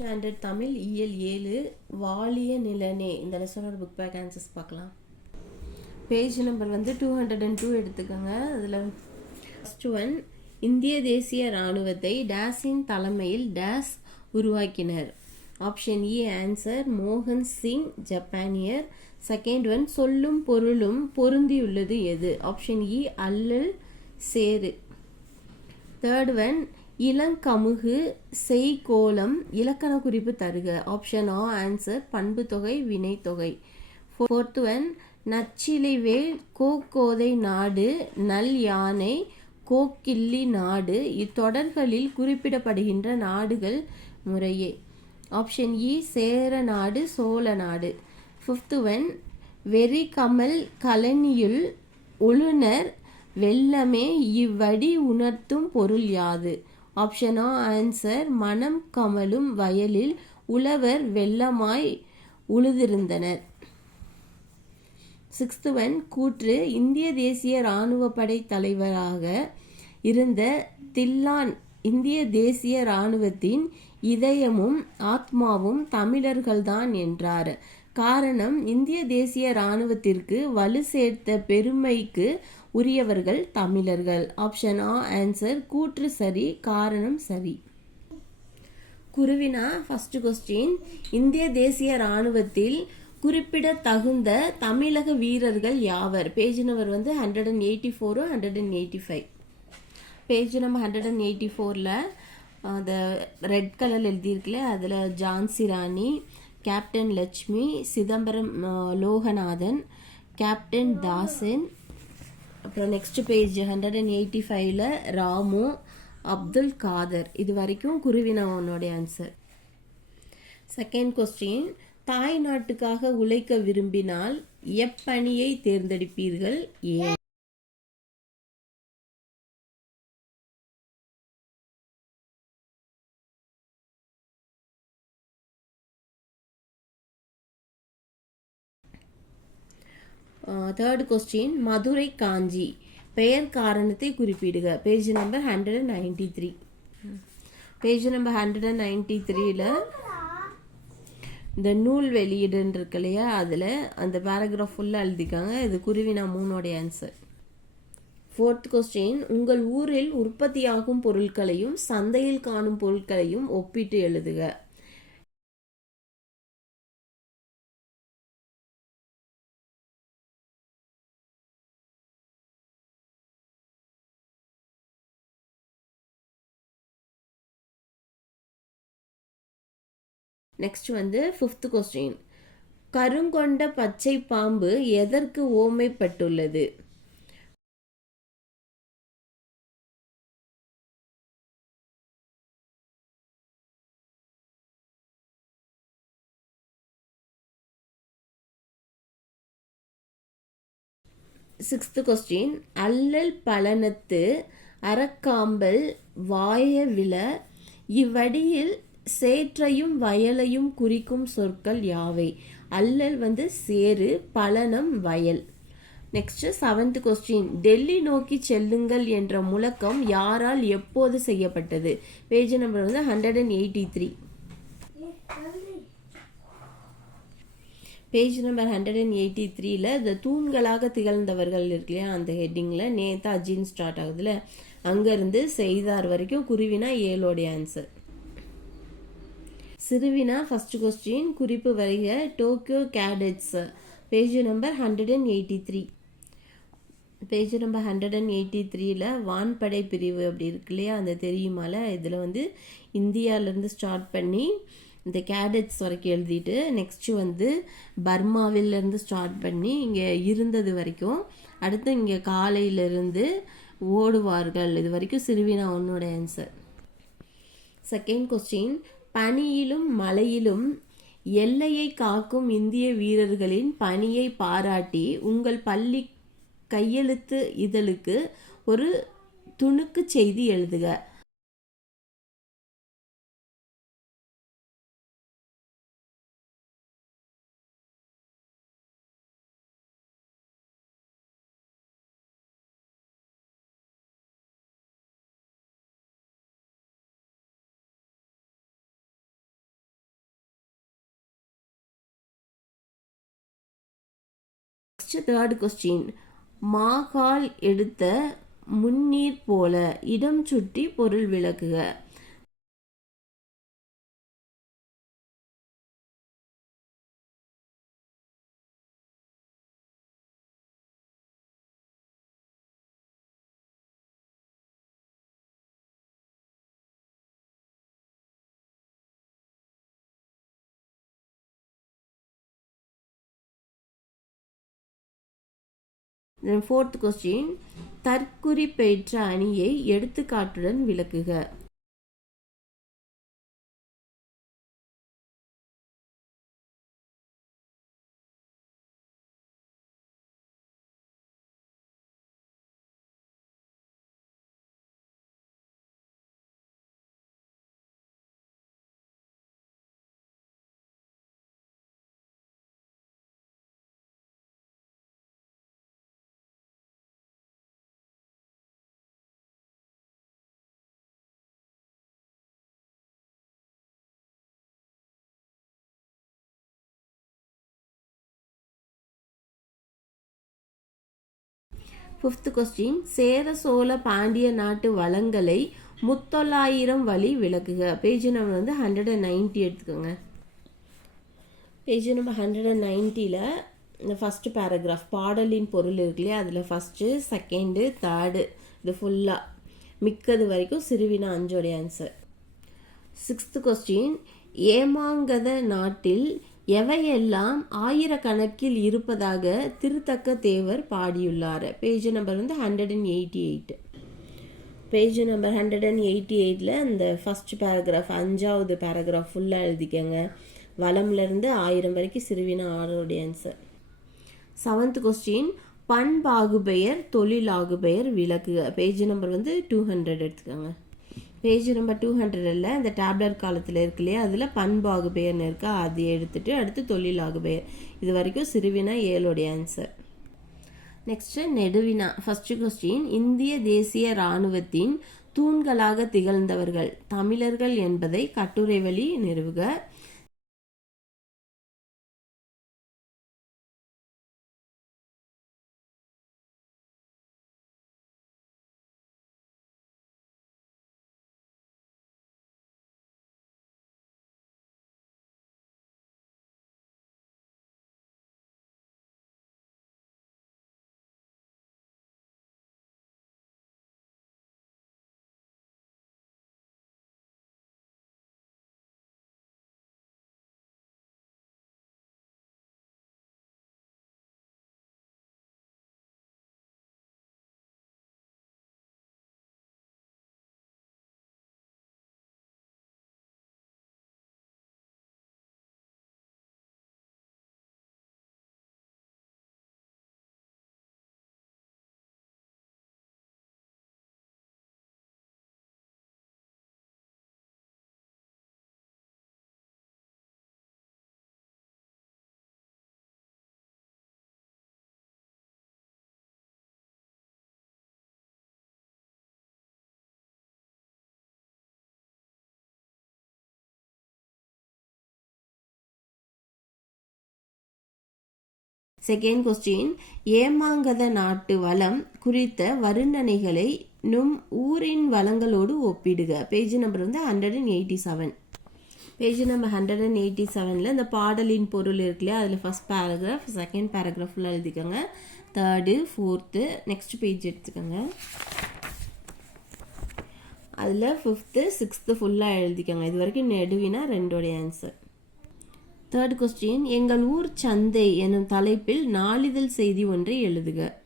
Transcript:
Standard Tamil இயல் ஏழு வாலிய நிலனே. இந்த லெசனோட புக் பேக் ஆன்சர்ஸ் பார்க்கலாம். பேஜ் நம்பர் வந்து டூ ஹண்ட்ரட் அண்ட் டூ எடுத்துக்கோங்க. அதில் ஃபஸ்ட் ஒன் இந்திய தேசிய இராணுவத்தை டேஸின் தலைமையில் டேஸ் உருவாக்கினர். ஆப்ஷன் இ ஆன்சர் மோகன் சிங் ஜப்பானியர் செகண்ட் ஒன் சொல்லும் பொருளும் பொருந்தியுள்ளது எது? ஆப்ஷன் இ e, அல்லல் சேரு தேர்ட் ஒன் இளங்கமுகு செய்கோளம் இலக்கண குறிப்பு தருக. ஆப்ஷன் ஆ ஆன்சர் பண்பு தொகை வினைத்தொகை. ஃபோர்த் ஒன் நச்சிலைவேல் கோக்கோதை நாடு நல் யானை கோக்கிள்ளி நாடு இத்தொடர்களில் குறிப்பிடப்படுகின்ற நாடுகள் முறையே. ஆப்ஷன் இ e, சேர நாடு சோழ நாடு. ஃபிஃப்த் ஒன் வெறி கமல் கலனியுள் ஒழுனர் வெள்ளமே இவ்வடி உணர்த்தும் பொருள் யாது? ஆப்ஷனா ஆன்சர் மனம் கமலும் வயலில் உழவர் வெள்ளமாய் உழுதிருந்தனர். சிக்ஸ்த் ஒன் கூற்று. இந்திய தேசிய இராணுவ படை தலைவராக இருந்த தில்லான் இந்திய தேசிய இராணுவத்தின் இதயமும் ஆத்மாவும் தமிழர்கள்தான் என்றார். காரணம் இந்திய தேசிய இராணுவத்திற்கு வலு சேர்த்த பெருமைக்கு உரியவர்கள் தமிழர்கள். ஆப்ஷன் ஆ ஆன்சர் கூற்று சரி காரணம் சரி. குருவினா ஃபர்ஸ்ட் கொஸ்டின் இந்திய தேசிய இராணுவத்தில் குறிப்பிடத்தகுந்த தமிழக வீரர்கள் யாவர்? பேஜ் நம்பர் வந்து hundred and eighty ஃபோரும் hundred and eighty five page number hundred and eighty ஃபோரில் அந்த ரெட் கலர் எழுதியிருக்குல்ல அதில் ஜான்சி ராணி கேப்டன் லட்சுமி சிதம்பரம் லோகநாதன் கேப்டன் தாசன் அப்புறம் next page hundred and eighty ஃபைவ்ல ராமு அப்துல் காதர். இது வரைக்கும் குருவினாவனுடைய ஆன்சர் செகண்ட் கொஸ்டின் தாய் நாட்டுக்காக உழைக்க விரும்பினால் எப்பணியை தேர்ந்தெடுப்பீர்கள்? ஏன்? Third question Madurai Kanchi. பெயர் காரணத்தை குறிப்பிடுக. Page number hundred and ninety three page number hundred and ninety த்ரீல இந்த நூல் வெளியீடுன்னு இருக்கு இல்லையா அதில் அந்த பேராகிராஃப் ஃபுல்லாக எழுதிக்காங்க இது குருவினா மூணோடைய ஆன்சர் ஃபோர்த் கொஸ்டின் உங்கள் ஊரில் உற்பத்தியாகும் பொருட்களையும் சந்தையில் காணும் பொருட்களையும் ஒப்பிட்டு எழுதுக. நெக்ஸ்ட் வந்து ஃபிஃப்த் கொஸ்டின் கருங்கொண்ட பச்சை பாம்பு எதற்கு ஓமைப்பட்டுள்ளது? சிக்ஸ்த் கொஸ்டின் அல்லல் பலனத்து அறக்காம்பல் வாய விழ இவ்வடியில் சேற்றையும் வயலையும் குறிக்கும் சொற்கள் யாவை? அல்லல் வந்து சேரு பலனம் வயல். நெக்ஸ்ட் செவன்த் கொஸ்டின் டெல்லி நோக்கி செல்லுங்கள் என்ற முழக்கம் யாரால் எப்போது செய்யப்பட்டது? பேஜ் நம்பர் வந்து hundred and eighty three page number hundred and eighty த்ரீல இந்த தூண்களாக திகழ்ந்தவர்கள் இருக்கு இல்லையா அந்த ஹெட்டிங்கில் நேதாஜின்னு ஸ்டார்ட் ஆகுதுல. அங்கேருந்து செய்தார் வரைக்கும் குருவினா ஏழோடைய ஆன்சர் சிறுவினா ஃபஸ்ட் கொஸ்டின் குறிப்பு வருக Tokyo cadets page number hundred and eighty three page number hundred and eighty த்ரீயில் வான்படை பிரிவு அப்படி இருக்கு இல்லையா? அந்த தெரியுமால? இதில் வந்து இந்தியாவிலேருந்து ஸ்டார்ட் பண்ணி இந்த கேடட்ஸ் வரைக்கும் எழுதிட்டு நெக்ஸ்ட்டு வந்து பர்மாவிலேருந்து ஸ்டார்ட் பண்ணி இங்கே இருந்தது வரைக்கும் அடுத்து இங்கே காலையிலேருந்து ஓடுவார்கள். இது வரைக்கும் சிறுவினா உன்னோட ஆன்சர் செகண்ட் கொஸ்டின் பனியிலும் மழையிலும் எல்லையை காக்கும் இந்திய வீரர்களின் பணியை பாராட்டி உங்கள் பள்ளி கையெழுத்து இதழுக்கு ஒரு துணுக்கு செய்தி எழுதுக. நெக்ஸ்ட் தேர்ட் கொஸ்டின் மாகால் எடுத்த முன்னீர் போல இடம் சுட்டி பொருள் விளக்குக. ஃபோர்த் கொஸ்டின் தற்குறிப்பெற்ற அணியை எடுத்துக்காட்டுடன் விளக்குக. ஃபிஃப்த் கொஸ்டின் சேர சோழ பாண்டிய நாட்டு வளங்களை முத்தொள்ளாயிரம் வழி விளக்குக. பேஜ் நம்பர் வந்து ஹண்ட்ரட் அண்ட் நைன்ட்டி எடுத்துக்கோங்க பேஜ் நம்பர் ஹண்ட்ரட் அண்ட் நைன்ட்டியில் இந்த ஃபஸ்ட்டு பேராகிராஃப் பாடலின் பொருள் இருக்கு இல்லையா? அதில் ஃபஸ்ட்டு செகண்டு தேர்டு இது ஃபுல்லாக மிக்கது வரைக்கும் சிறுவினா அஞ்சோடைய ஆன்சர் சிக்ஸ்த்து கொஸ்டின் ஏமாங்கத நாட்டில் எவையெல்லாம் ஆயிரக்கணக்கில் இருப்பதாக திருத்தக்க தேவர் பாடியுள்ளார். பேஜ் நம்பர் வந்து hundred and eighty eight page number hundred and eighty எயிட்டில் அந்த ஃபஸ்ட் பேராகிராஃப் அஞ்சாவது பேராகிராஃப் ஃபுல்லாக எழுதிக்கங்க. வளம்லேருந்து ஆயிரம் வரைக்கும் சிறுவினா ஆரோடைய ஆன்சர் செவன்த் கொஸ்டின் பண்பாகுபெயர் தொழிலாகுபெயர் விளக்குக. பேஜ் நம்பர் வந்து டூ ஹண்ட்ரட் எடுத்துக்கோங்க. பேஜ் நம்பர் டூ ஹண்ட்ரடில் இந்த டேப்லெட் காலத்தில் இருக்கு இல்லையா அதில் பண்பாகு பெயர்னு இருக்கா. அது எடுத்துட்டு அடுத்து தொழிலாகு பெயர் இது வரைக்கும் சிறுவினா ஏழுடைய ஆன்சர் நெக்ஸ்ட்டு நெடுவினா. ஃபஸ்ட்டு கொஸ்டின் இந்திய தேசிய இராணுவத்தின் தூண்களாக திகழ்ந்தவர்கள் தமிழர்கள் என்பதை கட்டுரை வழி நிறுவுக. செகண்ட் கொஸ்டின் ஏமாங்கத நாட்டு வளம் குறித்த வர்ணனைகளை நும் ஊரின் வளங்களோடு ஒப்பிடுக. பேஜ் நம்பர் வந்து hundred and eighty seven page number hundred and eighty செவனில் இந்த பாடலின் பொருள் இருக்கு இல்லையா? அதில் ஃபஸ்ட் பேராகிராஃப் செகண்ட் பேராகிராஃபில் எழுதிக்கோங்க. தேர்டு ஃபோர்த்து நெக்ஸ்ட் பேஜ் எடுத்துக்கோங்க. அதில் ஃபிஃப்த்து சிக்ஸ்த்து ஃபுல்லாக எழுதிக்கோங்க. இது வரைக்கும் நெடுவினா ரெண்டோடைய ஆன்சர் தேர்ட் கொஸ்டின் எங்கள் ஊர் சந்தை எனும் தலைப்பில் நாளிதழ் செய்தி ஒன்றை எழுதுக.